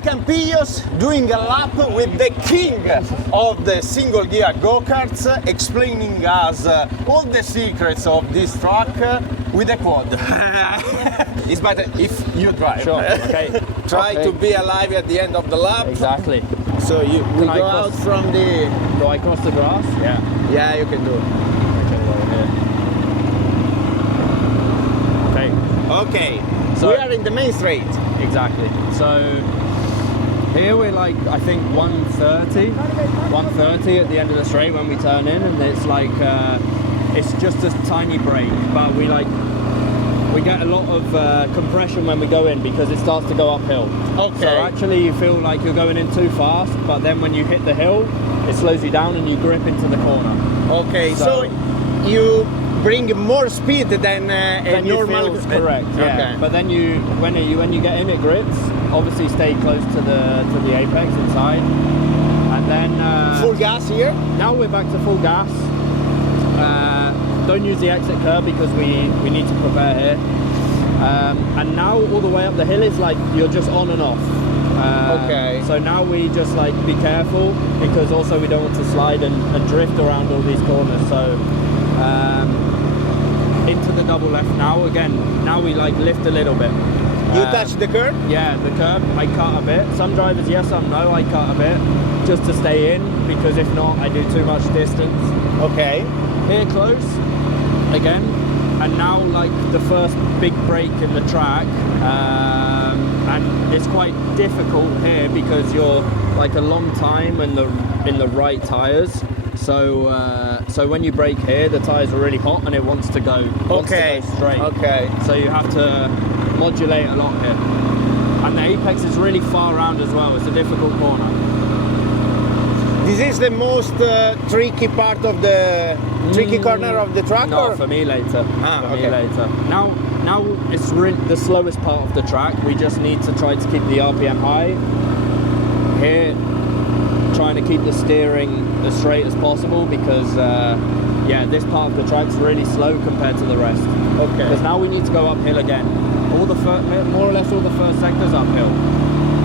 Karting Campillos, doing a lap with the king of the single gear go-karts, explaining us all the secrets of this track with a quad. It's better if you drive. Sure, okay. Try to be alive at the end of the lap. Exactly. So we go out from the... Do I cross the grass? Yeah. Yeah, you can do it. Okay. Okay, so we are in the main straight. Exactly. So here we're like, I think 130 at the end of the straight when we turn in, and it's like, it's just a tiny break, but we get a lot of compression when we go in because it starts to go uphill. Okay. So actually you feel like you're going in too fast, but then when you hit the hill, it slows you down and you grip into the corner. Okay, so you bring more speed than a normal. Correct. Yeah. Okay. But then when you get in, it grips. Obviously, stay close to the apex inside, and then full gas here. Now we're back to full gas. Don't use the exit curb because we need to prepare here. And now all the way up the hill is like you're just on and off. Okay. So now we just like be careful because also we don't want to slide and drift around all these corners. So into the double left now again. Now we like lift a little bit. You touch the curb? Yeah, the curb. I cut a bit. Some drivers yes, some no. I cut a bit just to stay in because if not, I do too much distance. Okay. Here close again, and now like the first big break in the track, and it's quite difficult here because you're like a long time in the right tires. So so when you brake here, the tires are really hot and it wants to go straight. Okay. So you have to modulate a lot here, and the apex is really far around as well. It's a difficult corner. This is the most tricky part of the tricky corner of the track? No, or? for me later. For me later. Now it's really the slowest part of the track. We just need to try to keep the RPM high. Here, trying to keep the steering as straight as possible because yeah, this part of the track's really slow compared to the rest. Okay. Because now we need to go uphill again. More or less all the first sector's uphill.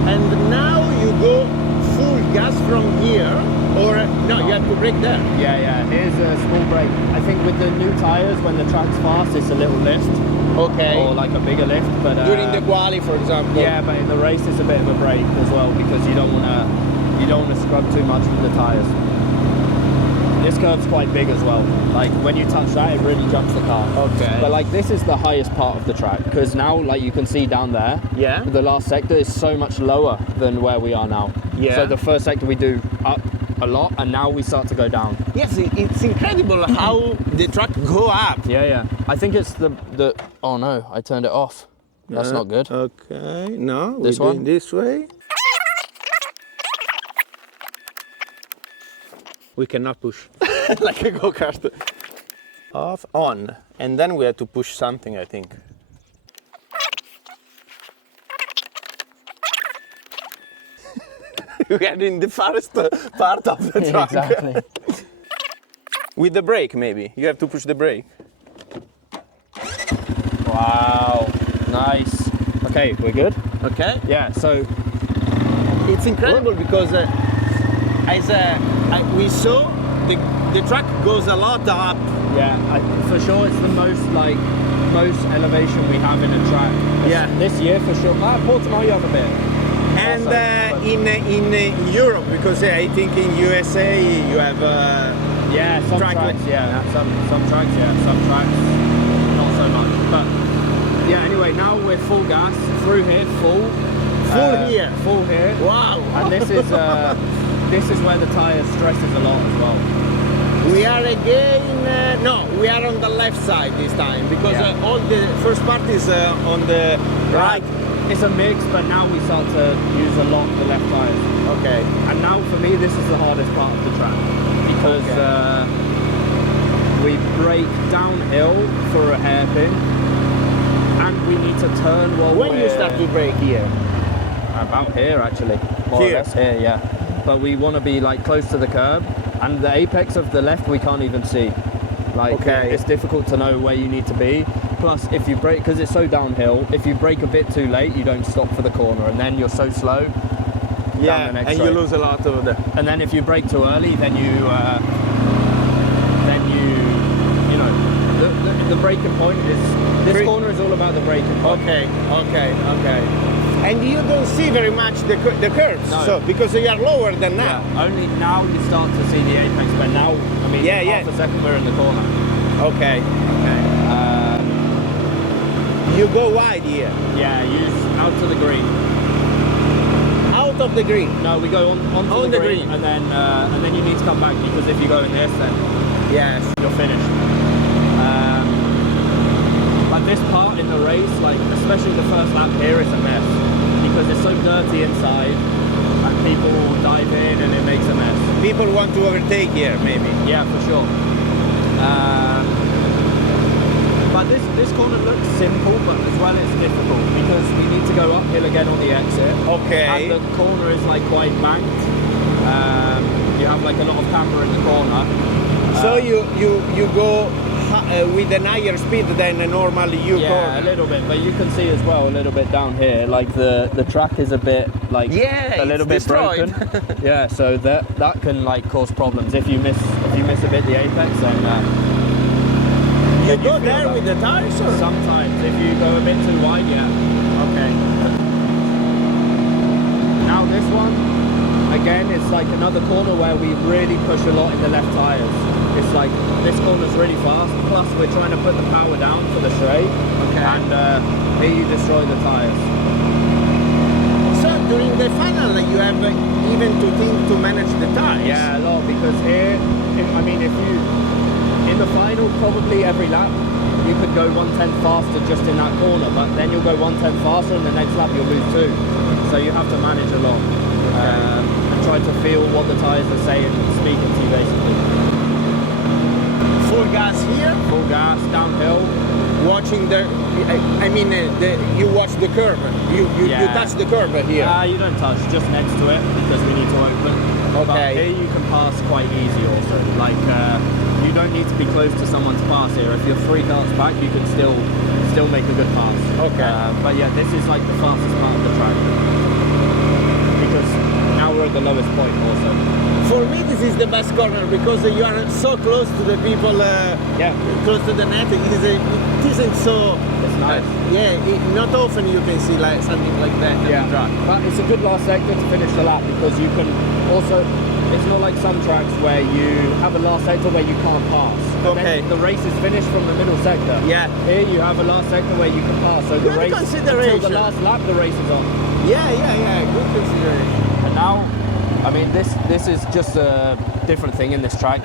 And now you go full gas from here, or no, you have to brake there. Yeah. Here's a small brake. I think with the new tires, when the track's fast, it's a little lift. Okay. Or like a bigger lift, but during the quali, for example. Yeah, but in the race, it's a bit of a brake as well because you don't want to scrub too much with the tires. This curve's quite big as well. Like when you touch that, it really jumps the car. Okay. But like this is the highest part of the track because now, like you can see down there, yeah, the last sector is so much lower than where we are now. Yeah. So the first sector we do up a lot, and now we start to go down. Yes, it's incredible how the track go up. Yeah. I think it's the. Oh no, I turned it off. That's not good. Okay. No. This we're one. doing this way. We cannot push like a go-kart. Off, on, and then we have to push something, I think. We are in the farthest part of the track. Exactly. With the brake, maybe. You have to push the brake. Wow. Nice. Okay, we're good? Okay. Yeah, so... It's incredible because we saw the track goes a lot up. Yeah, for sure it's the most elevation we have in a track. This year for sure. Portimao you have a bit. And also, in Europe, because I think in USA you have some track tracks, some tracks, some tracks not so much. But yeah, anyway, now we're full gas through here, full here. Wow! And this is where the tire stresses a lot as well. We are again, we are on the left side this time because all the first part is on the right. It's a mix, but now we start to use a lot of the left tires. Okay. And now for me, this is the hardest part of the track because we brake downhill for a hairpin, and we need to turn while when you start to brake here. About here, actually. More or less here, yeah. But we want to be like close to the curb, and the apex of the left we can't even see. Like, it's difficult to know where you need to be. Plus, if you brake, because it's so downhill, if you brake a bit too late, you don't stop for the corner, and then you're so slow down the next and straight. you lose a lot of the. And then if you brake too early, then you know, the braking point is, this corner is all about the braking point. Okay. And you don't see very much the curves, No. so because you are lower than now. Yeah, only now you start to see the apex, but now, I mean, half a second we're in the corner. Okay. You go wide here. Yeah, use out to the green. Out of the green. No, we go on the green, and then you need to come back, because if you go in this, then Yes. you're finished. But this part in the race, like especially the first lap here, is a mess because it's so dirty inside, and people dive in and it makes a mess. People want to overtake here, maybe. Yeah, for sure. But this corner looks simple, but as well it's difficult because we need to go uphill again on the exit. Okay. And the corner is like quite banked. You have like a lot of camber in the corner. So you go with an higher speed than normally you go. Yeah, a little bit, but you can see as well a little bit down here, like the track is a bit like a little bit destroyed. broken. Yeah, so that can like cause problems if you miss a bit the apex, then you go there with the tires, or? Sometimes if you go a bit too wide, yeah. Okay. Now this one, again, it's like another corner where we really push a lot in the left tires. It's like this corner's really fast, plus we're trying to put the power down for the straight. Okay. And here you destroy the tires. So during the final you have even to think to manage the tires. Yeah, a lot, because here, if you, in the final, probably every lap, you could go 1/10 faster just in that corner, but then you'll go 1/10 faster and the next lap you'll lose 2. So you have to manage a lot. And try to feel what the tires are saying, speaking to you basically. Full gas here. Full gas, downhill. Watching you watch the curve. You touch the curve here. You don't touch, just next to it because we need to open. Okay. But here you can pass quite easy also. Like you don't need to be close to someone to pass here. If you're 3 cars back, you can still make a good pass. Okay. But yeah, this is like the fastest part of the track because now we're at the lowest point also. For me, this is the best corner because you are so close to the people. Close to the net. It isn't so. It's nice. Not often you can see like something like that in the track. But it's a good last sector to finish the lap because you can also. It's not like some tracks where you have a last sector where you can't pass. Okay. Then the race is finished from the middle sector. Yeah. Here you have a last sector where you can pass. So the Good race consideration. until the last lap, the race is on. Yeah. Good consideration. And now, this is just a different thing in this track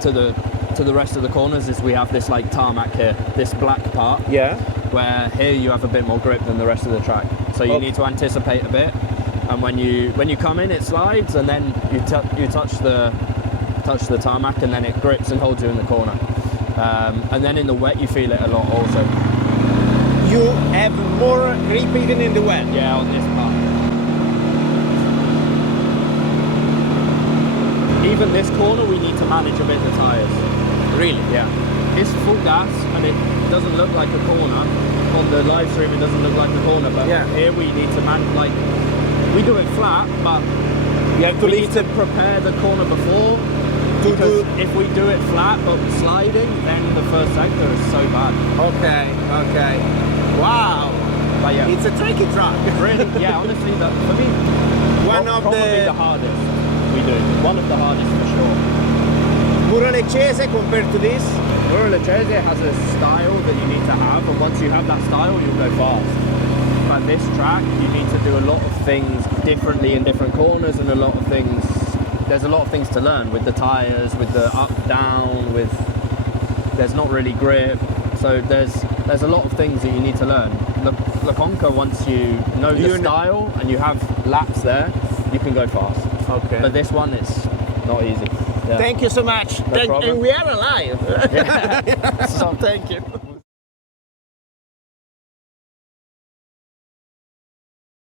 to the rest of the corners. Is we have this like tarmac here, this black part. Yeah. Where here you have a bit more grip than the rest of the track. So you need to anticipate a bit. And when you come in, it slides, and then you touch the tarmac, and then it grips and holds you in the corner. And then in the wet, you feel it a lot also. You have more grip even in the wet. Yeah, on this part. Even this corner, we need to manage a bit the tires. Really? Yeah. It's full gas, and it doesn't look like a corner. On the live stream, it doesn't look like a corner, but here we need to we do it flat, but you have to need to prepare the corner before. Because if we do it flat but sliding, then the first sector is so bad. Okay. Wow. But yeah, it's a tricky track. Really? Yeah, honestly, for me, probably the hardest we do. One of the hardest for sure. Muro Leccese compared to this? Muro Leccese has a style that you need to have, and once you have that style, you'll go fast. But this track, you need to do a lot of things differently in different corners, and there's a lot of things to learn with the tires, with the up, down, there's not really grip. So there's a lot of things that you need to learn. La Conca, once you know the style and you have laps there, you can go fast. Okay. But this one, it's not easy. Yeah. Thank you so much. No problem. And we are alive. Yeah. So thank you.